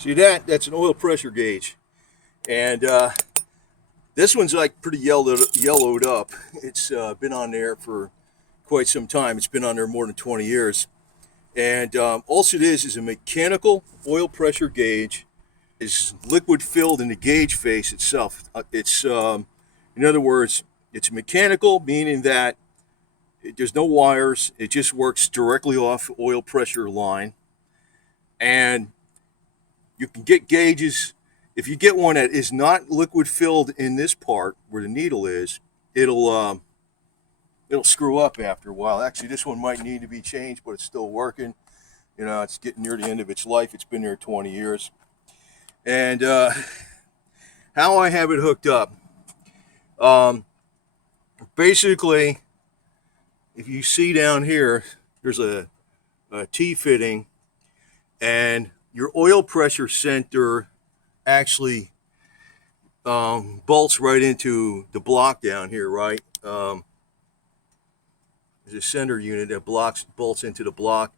See that? That's an oil pressure gauge. And this one's like pretty yellowed up. It's been on there for quite some time. It's been on there more than 20 years. And also it is a mechanical oil pressure gauge. Is liquid filled in the gauge face itself. In other words, it's mechanical, meaning that there's no wires. It just works directly off oil pressure line. And you can get gauges. If you get one that is not liquid filled in this part where the needle is, it'll screw up after a while. Actually, this one might need to be changed, but it's still working. You know, it's getting near the end of its life. It's been there 20 years. And how I have it hooked up, basically, if you see down here, there's a T-fitting, and your oil pressure center actually bolts right into the block down here, right? There's a center unit that bolts into the block,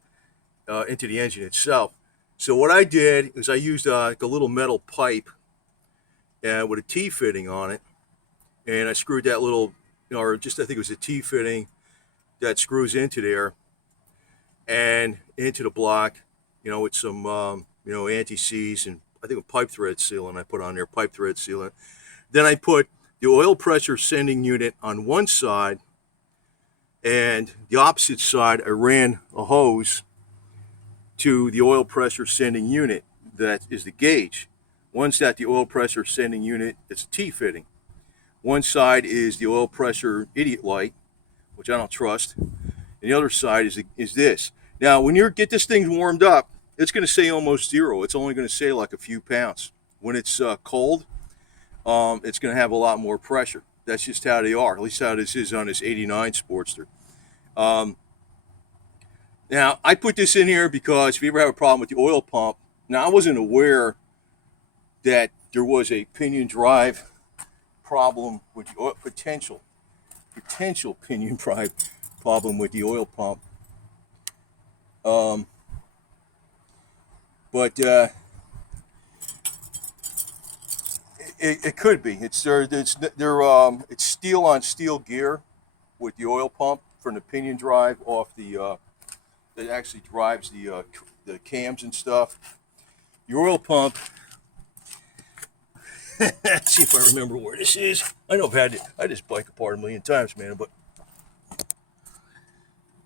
into the engine itself. So what I did is I used like a little metal pipe with a T-fitting on it, and I screwed that little, or just I think it was a T-fitting that screws into there and into the block, with some, anti-seize and I think a pipe thread sealant I put on there, pipe thread sealant. Then I put the oil pressure sending unit on one side, and the opposite side I ran a hose to the oil pressure sending unit that is the gauge. One's at the oil pressure sending unit, it's a T-fitting. One side is the oil pressure idiot light, which I don't trust, and the other side is this. Now, when you get this thing warmed up, it's going to say almost zero. It's only going to say like a few pounds. When it's cold, it's going to have a lot more pressure. That's just how they are, at least how this is on this 89 Sportster. Now, I put this in here because if you ever have a problem with the oil pump, now I wasn't aware that there was a pinion drive problem with the oil, potential pinion drive problem with the oil pump. But it could be. It's steel on steel gear with the oil pump from the pinion drive off the that actually drives the cams and stuff. The oil pump. Let's see if I remember where this is. I know I've had this bike apart a million times, man, but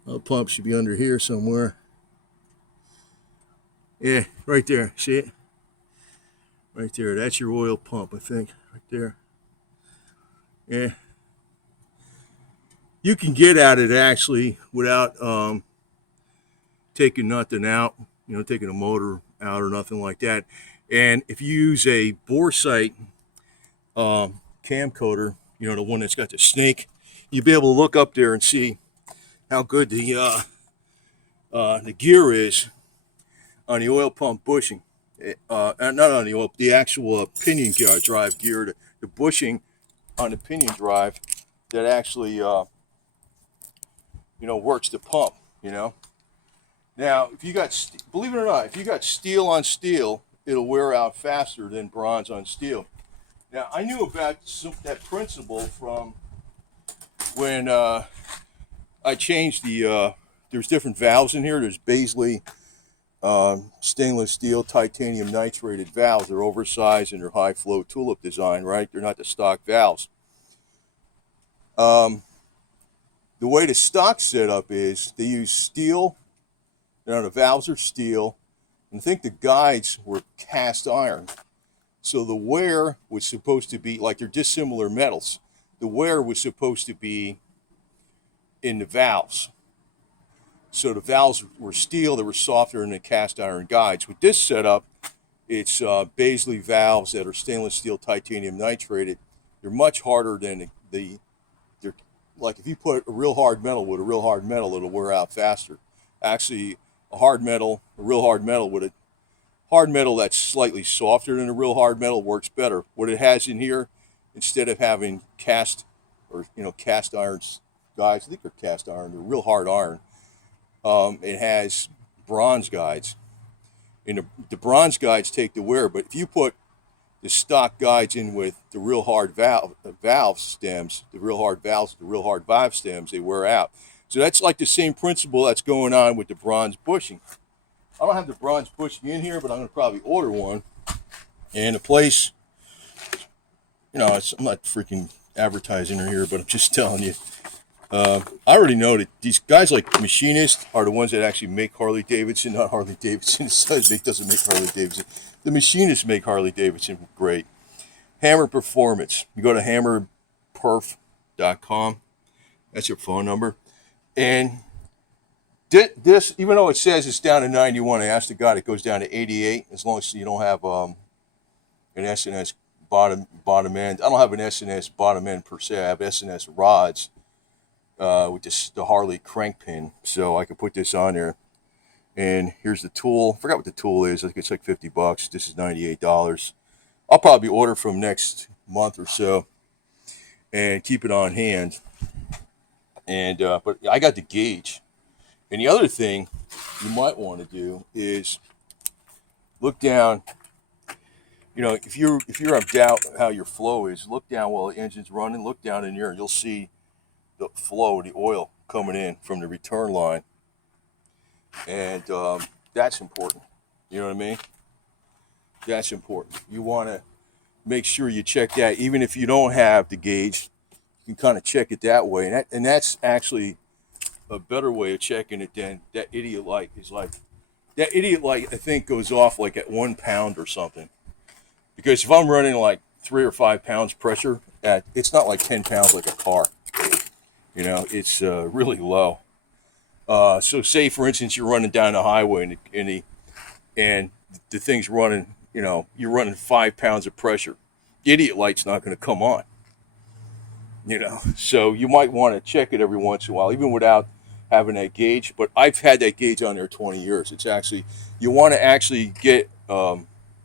the pump should be under here somewhere. Yeah, right there. See it? Right there. That's your oil pump, I think. Right there. Yeah. You can get at it actually without taking nothing out, taking a motor out or nothing like that. And if you use a bore sight camcorder, the one that's got the snake, you'll be able to look up there and see how good the gear is on the oil pump bushing. Not on the oil, the actual pinion drive gear, the bushing on the pinion drive that actually, works the pump, Now, if you got, believe it or not, if you got steel on steel, it'll wear out faster than bronze on steel. Now, I knew about that principle from when I changed there's different valves in here. There's Baisley stainless steel titanium nitrated valves. They're oversized and they're high flow tulip design, right? They're not the stock valves. The way the stock setup is, they use steel. The valves are steel, and I think the guides were cast iron. So the wear was supposed to be, like they're dissimilar metals, the wear was supposed to be in the valves. So the valves were steel, they were softer than the cast iron guides. With this setup, it's Baisley valves that are stainless steel titanium nitrated. They're much harder than they're like if you put a real hard metal with a real hard metal, it'll wear out faster. Actually, a real hard metal with a hard metal that's slightly softer than a real hard metal works better. What it has in here, instead of having cast iron guides, I think they're cast iron, they're real hard iron. It has bronze guides, And the bronze guides take the wear, but if you put the stock guides in with the real hard valve stems, the real hard valves, the real hard valve stems, they wear out. So that's like the same principle that's going on with the bronze bushing. I don't have the bronze bushing in here, but I'm going to probably order one. And the place, I'm not freaking advertising her here, but I'm just telling you. I already know that these guys like machinists are the ones that actually make Harley Davidson, not Harley Davidson. It doesn't make Harley Davidson. The machinists make Harley Davidson great. Hammer Performance. You go to hammerperf.com. That's your phone number. And this, even though it says it's down to 91, I asked the guy, it goes down to 88, as long as you don't have an S&S bottom end. I don't have an S&S bottom end per se. I have S&S rods with the Harley crank pin, so I can put this on there. And here's the tool. I forgot what the tool is. I think it's like $50. This is $98. I'll probably order from next month or so and keep it on hand. And but I got the gauge. And the other thing you might want to do is look down. If you're in doubt how your flow is, look down while the engine's running. Look down in here, and you'll see the flow of the oil coming in from the return line. And that's important. You know what I mean? That's important. You want to make sure you check that. Even if you don't have the gauge, you can kind of check it that way. And that's actually a better way of checking it than that idiot light is like. That idiot light, I think, goes off like at 1 pound or something. Because if I'm running like 3 or 5 pounds pressure, it's not like 10 pounds like a car. It's really low. So say, for instance, you're running down the highway and the thing's running, you're running 5 pounds of pressure. The idiot light's not going to come on. So you might want to check it every once in a while, even without having that gauge. But I've had that gauge on there 20 years. It's actually, you want to actually get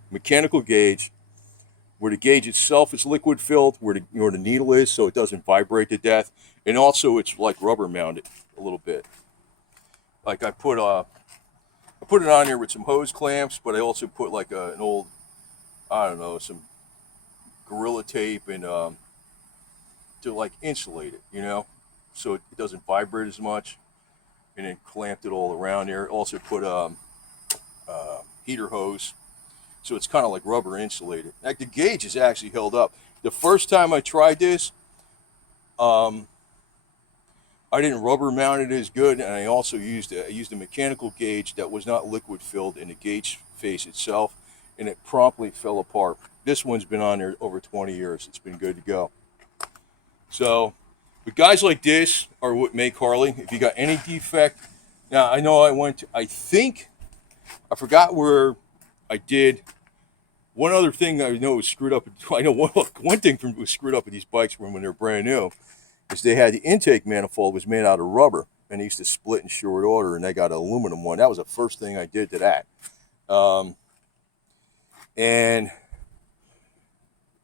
mechanical gauge where the gauge itself is liquid filled, where the needle is, so it doesn't vibrate to death, and also it's like rubber mounted a little bit. Like I put it on there with some hose clamps, but I also put like an old, some Gorilla Tape and to like insulate it, so it doesn't vibrate as much, and then clamped it all around there. Also put heater hose. So it's kind of like rubber insulated. Like the gauge is actually held up. The first time I tried this, I didn't rubber mount it as good, and I also used a mechanical gauge that was not liquid filled in the gauge face itself, and it promptly fell apart. This one's been on there over 20 years. It's been good to go. So, but guys like this are what make Harley. If you got any defect, now I know I forgot where I did. One other thing that I know was screwed up. I know one thing was screwed up with these bikes when they're brand new is they had the intake manifold was made out of rubber, and they used to split in short order, and they got an aluminum one. That was the first thing I did to that. And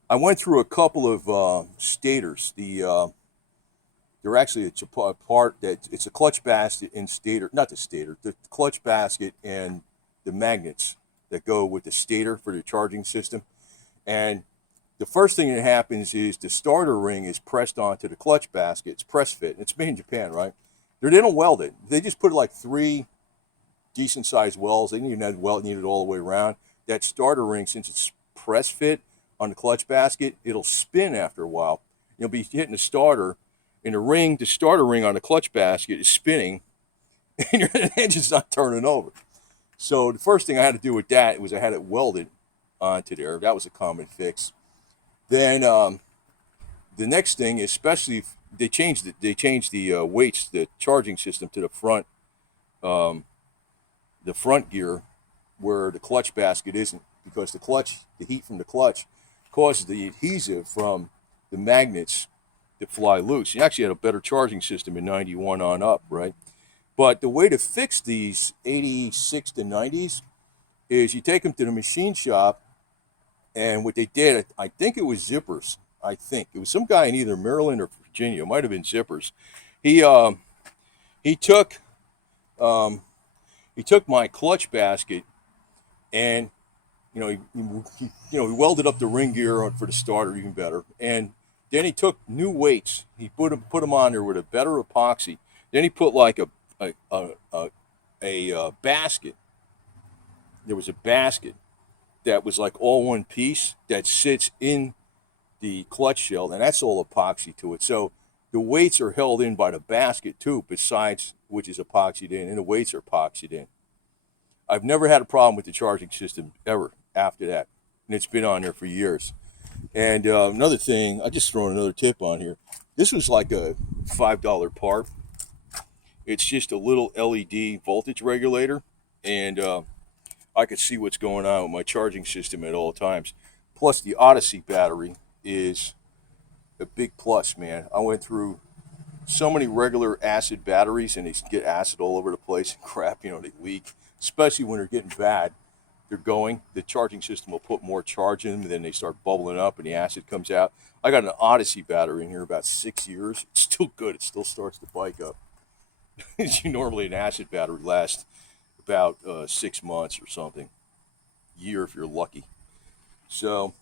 I went through a couple of stators. They're actually it's a part that it's a clutch basket and stator, not the stator, the clutch basket and the magnets that go with the stator for the charging system. And the first thing that happens is the starter ring is pressed onto the clutch basket. It's press fit. It's made in Japan, right? They don't weld it. They just put like 3 decent sized welds. They didn't even have weld needed all the way around. That starter ring, since it's press fit on the clutch basket, it'll spin after a while. You'll be hitting the starter, and the starter ring on the clutch basket is spinning, and your engine's not turning over. So the first thing I had to do with that was I had it welded onto there. That was a common fix. Then the next thing, especially if they changed the weights, the charging system to the front gear where the clutch basket isn't, because the heat from the clutch causes the adhesive from the magnets to fly loose. You actually had a better charging system in 91 on up, right? But the way to fix these 86 to 90s is you take them to the machine shop, and what they did, I think it was Zippers. I think it was some guy in either Maryland or Virginia. It might have been Zippers. He took my clutch basket And he welded up the ring gear for the starter even better. And then he took new weights. He put them on there with a better epoxy. Then he put like a basket. There was a basket that was like all one piece that sits in the clutch shell, and that's all epoxy to it. So the weights are held in by the basket too, besides which is epoxied in, and the weights are epoxied in. I've never had a problem with the charging system ever after that, and it's been on there for years. And another thing, I just thrown another tip on here. This was like a $5 part. It's just a little LED voltage regulator, and I could see what's going on with my charging system at all times. Plus, the Odyssey battery is a big plus, man. I went through so many regular acid batteries, and they get acid all over the place and crap. They leak, especially when they're getting bad. The charging system will put more charge in them, and then they start bubbling up, and the acid comes out. I got an Odyssey battery in here about 6 years. It's still good. It still starts the bike up. Normally, an acid battery lasts about 6 months or something, year if you're lucky. So,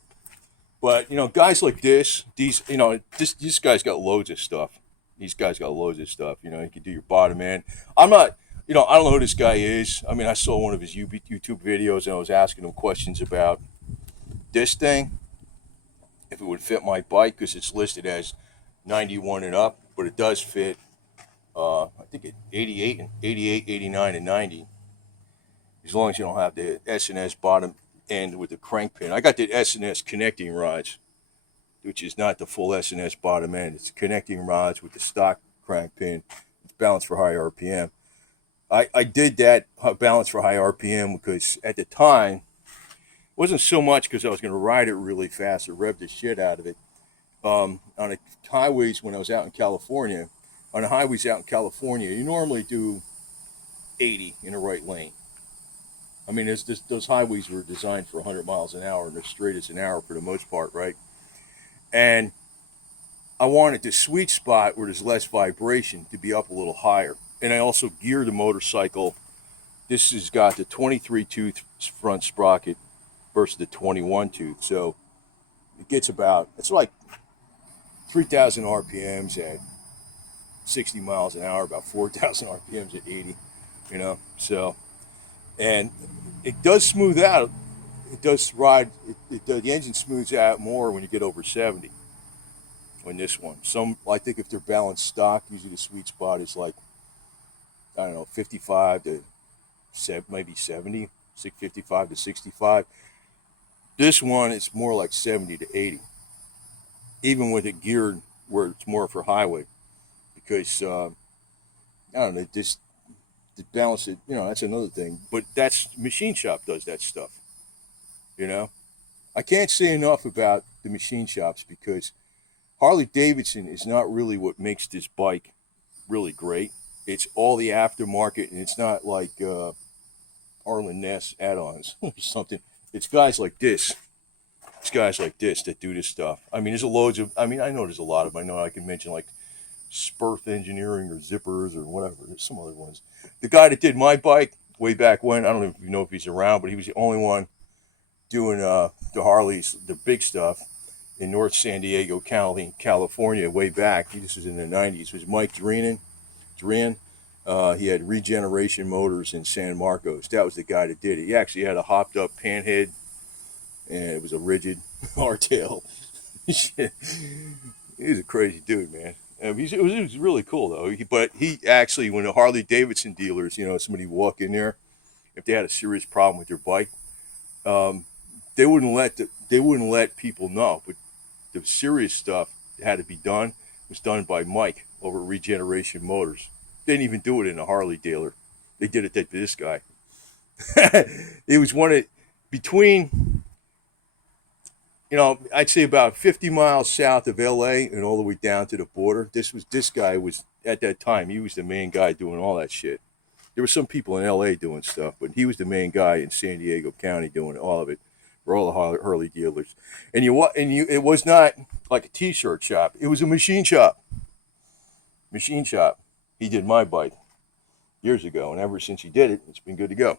but guys like this guy's got loads of stuff. These guys got loads of stuff. You can do your bottom end. I'm not. I don't know who this guy is. I mean, I saw one of his YouTube videos, and I was asking him questions about this thing, if it would fit my bike, because it's listed as 91 and up, but it does fit. I think 88, 89, and 90. As long as you don't have the S&S bottom end with the crank pin. I got the S&S connecting rods, which is not the full S&S bottom end. It's connecting rods with the stock crank pin. It's balanced for high RPM. I did that balance for high RPM because at the time, it wasn't so much because I was going to ride it really fast or rev the shit out of it. On the highways when I was out in California, you normally do 80 in the right lane. I mean, those highways were designed for 100 miles an hour, and they're straight as an arrow for the most part, right? And I wanted the sweet spot where there's less vibration to be up a little higher. And I also geared the motorcycle. This has got the 23 tooth front sprocket versus the 21 tooth. So it's like 3,000 RPMs at 60 miles an hour, about 4,000 RPMs at 80, so, and it does smooth out. It does ride. The engine smooths out more when you get over 70 on this one. I think if they're balanced stock, usually the sweet spot is like, 55 to maybe 70, 55 to 65. This one, it's more like 70 to 80, even with it geared where it's more for highway, because just to balance it, that's another thing. But machine shop does that stuff, I can't say enough about the machine shops, because Harley Davidson is not really what makes this bike really great. It's all the aftermarket, and it's not like Arlen Ness add-ons or something. It's guys like this. It's guys like this that do this stuff. I mean, I know there's a lot of them. I know I can mention like Spurth Engineering or Zippers or whatever. There's some other ones. The guy that did my bike way back when, I don't know if you know if he's around, but he was the only one doing the Harleys, the big stuff, in North San Diego County, California, way back. This was in the 90s. It was Mike Dren. He had Regeneration Motors in San Marcos. That was the guy that did it. He actually had a hopped up panhead, and it was a rigid hardtail. He was a crazy dude, man. It was really cool, though. But he actually, when the Harley Davidson dealers, somebody walk in there, if they had a serious problem with their bike, they wouldn't let people know. But the serious stuff that had to be done was done by Mike over at Regeneration Motors. They didn't even do it in a Harley dealer. They did it to this guy. It was between, I'd say about 50 miles south of LA and all the way down to the border. This guy was, at that time, he was the main guy doing all that shit. There were some people in LA doing stuff, but he was the main guy in San Diego County doing all of it for all the Harley dealers. And it was not like a t-shirt shop. It was a machine shop. He did my bike years ago, and ever since he did it, it's been good to go.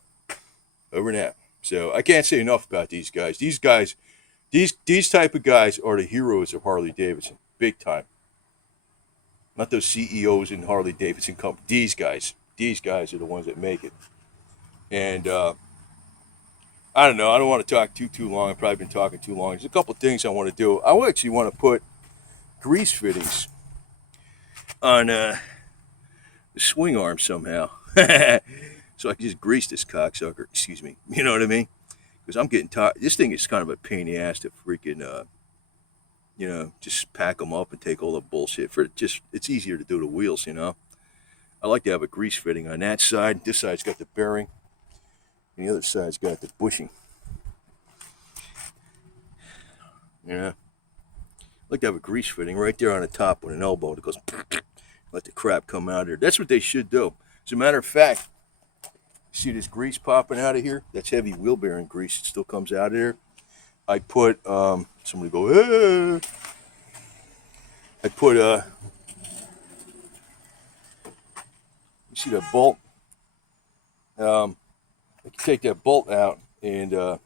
Over and out. So I can't say enough about these guys. These type of guys are the heroes of Harley Davidson, big time. Not those CEOs in Harley Davidson company. These guys are the ones that make it. And I don't know. I don't want to talk too long. I've probably been talking too long. There's a couple of things I want to do. I actually want to put grease fittings on the swing arm somehow, so I can just grease this cocksucker. Excuse me. You know what I mean? Because I'm getting tired. This thing is kind of a pain in the ass to freaking, just pack them up and take all the bullshit for it. Just it's easier to do the wheels. I like to have a grease fitting on that side. This side's got the bearing, and the other side's got the bushing. Yeah. I like to have a grease fitting right there on the top with an elbow that goes, let the crap come out of there. That's what they should do. As a matter of fact, see this grease popping out of here? That's heavy wheel bearing grease. It still comes out of there. I put, somebody go, eh. I put, you see that bolt? I can take that bolt out and you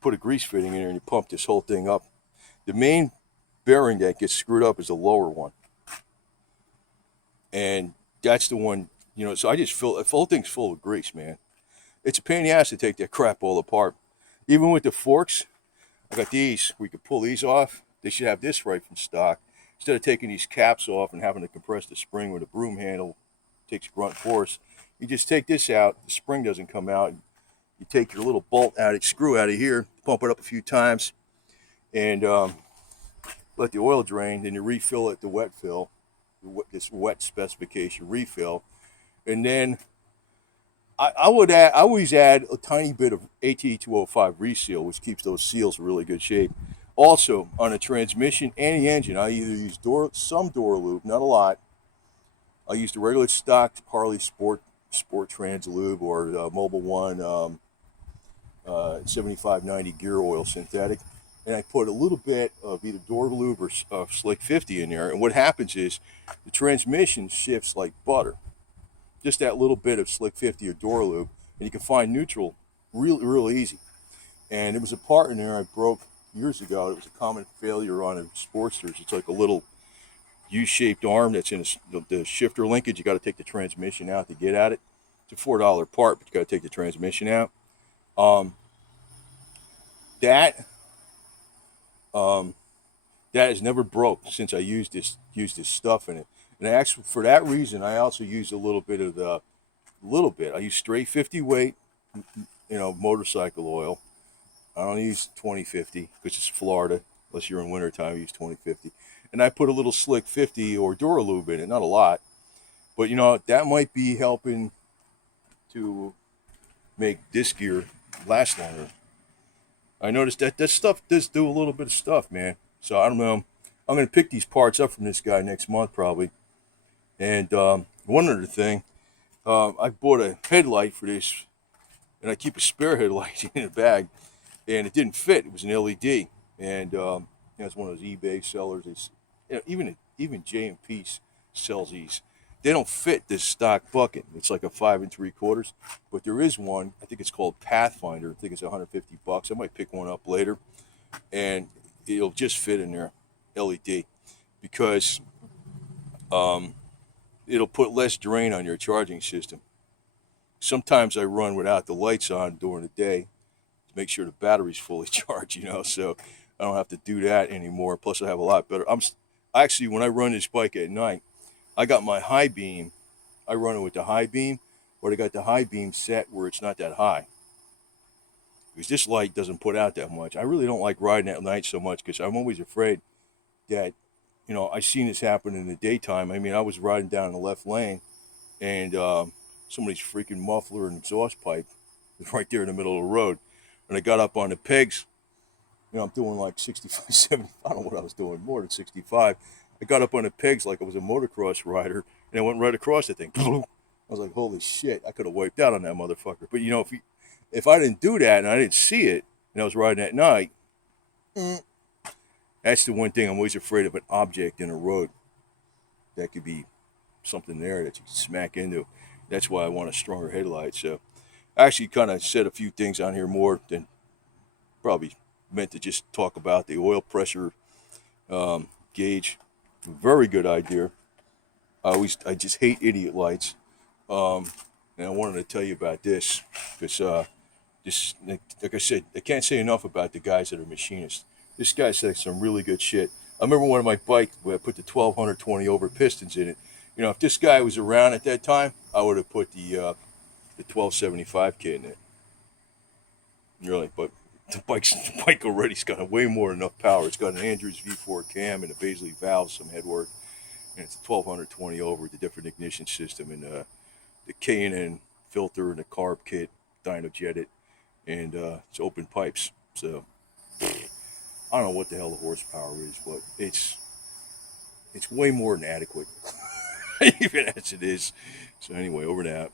put a grease fitting in there and you pump this whole thing up. The main bearing that gets screwed up is the lower one. And that's the one, so I just the whole thing's full of grease, man. It's a pain in the ass to take that crap all apart. Even with the forks, I got these. We could pull these off. They should have this right from stock. Instead of taking these caps off and having to compress the spring with a broom handle, takes grunt force. You just take this out. The spring doesn't come out. You take your little bolt out, screw out of here, pump it up a few times, and let the oil drain. Then you refill it, the wet fill, this wet specification refill, and then I always add a tiny bit of AT205 reseal, which keeps those seals in really good shape. Also, on the transmission and the engine, I either use some door lube, not a lot. I use the regular stock Harley Sport Trans lube or Mobile One 7590 gear oil synthetic, and I put a little bit of either door lube or Slick 50 in there. And what happens is the transmission shifts like butter. Just that little bit of Slick 50 or door lube, and you can find neutral real easy. And it was a part in there I broke years ago. It was a common failure on a Sportsters. It's like a little U-shaped arm that's in the shifter linkage. You got to take the transmission out to get at it. It's a $4 part, but you got to take the transmission out. That has never broke since I used this stuff in it. And actually, for that reason, I also use a little bit. I use straight 50 weight, motorcycle oil. I don't use 2050 because it's Florida. Unless you're in wintertime, I use 2050. And I put a little Slick 50 or Duralube in it, not a lot. But, that might be helping to make this gear last longer. I noticed that stuff does do a little bit of stuff, man. So I don't know. I'm going to pick these parts up from this guy next month probably. And one other thing, I bought a headlight for this, and I keep a spare headlight in a bag, and it didn't fit. It was an LED, and it's one of those eBay sellers. It's, even J&P sells these. They don't fit this stock bucket. It's like a 5 3/4, but there is one. I think it's called Pathfinder. I think it's $150. I might pick one up later, and it'll just fit in there, LED, because it'll put less drain on your charging system. Sometimes I run without the lights on during the day to make sure the battery's fully charged, so I don't have to do that anymore. Plus, I have a lot better. Actually, when I run this bike at night, I got my high beam. I run it with the high beam, but I got the high beam set where it's not that high. Because this light doesn't put out that much. I really don't like riding at night so much because I'm always afraid that, I've seen this happen in the daytime. I mean, I was riding down in the left lane and somebody's freaking muffler and exhaust pipe was right there in the middle of the road. And I got up on the pegs. I'm doing like 65, 70. I don't know what I was doing, more than 65. I got up on the pegs like I was a motocross rider, and I went right across the thing. I was like, holy shit, I could have wiped out on that motherfucker. But, if I didn't do that and I didn't see it, and I was riding at night, that's the one thing I'm always afraid of, an object in a road. That could be something there that you can smack into. That's why I want a stronger headlight. So I actually kind of said a few things on here more than probably meant to just talk about the oil pressure gauge. Very good idea. I just hate idiot lights. Um, and I wanted to tell you about this because this, like I said, I can't say enough about the guys that are machinists. This guy said some really good shit. I remember one of my bike where I put the 1220 over pistons in it. You know, if this guy was around at that time, I would have put the 1275 kit in it. Really, but the bike already's got way more than enough power. It's got an Andrews V4 cam and a Baisley valve, some headwork, and it's a 1220 over with a different ignition system and the K&N filter and the carb kit, dynojetted, and it's open pipes. So I don't know what the hell the horsepower is, but it's way more than adequate, even as it is. So anyway, over to that.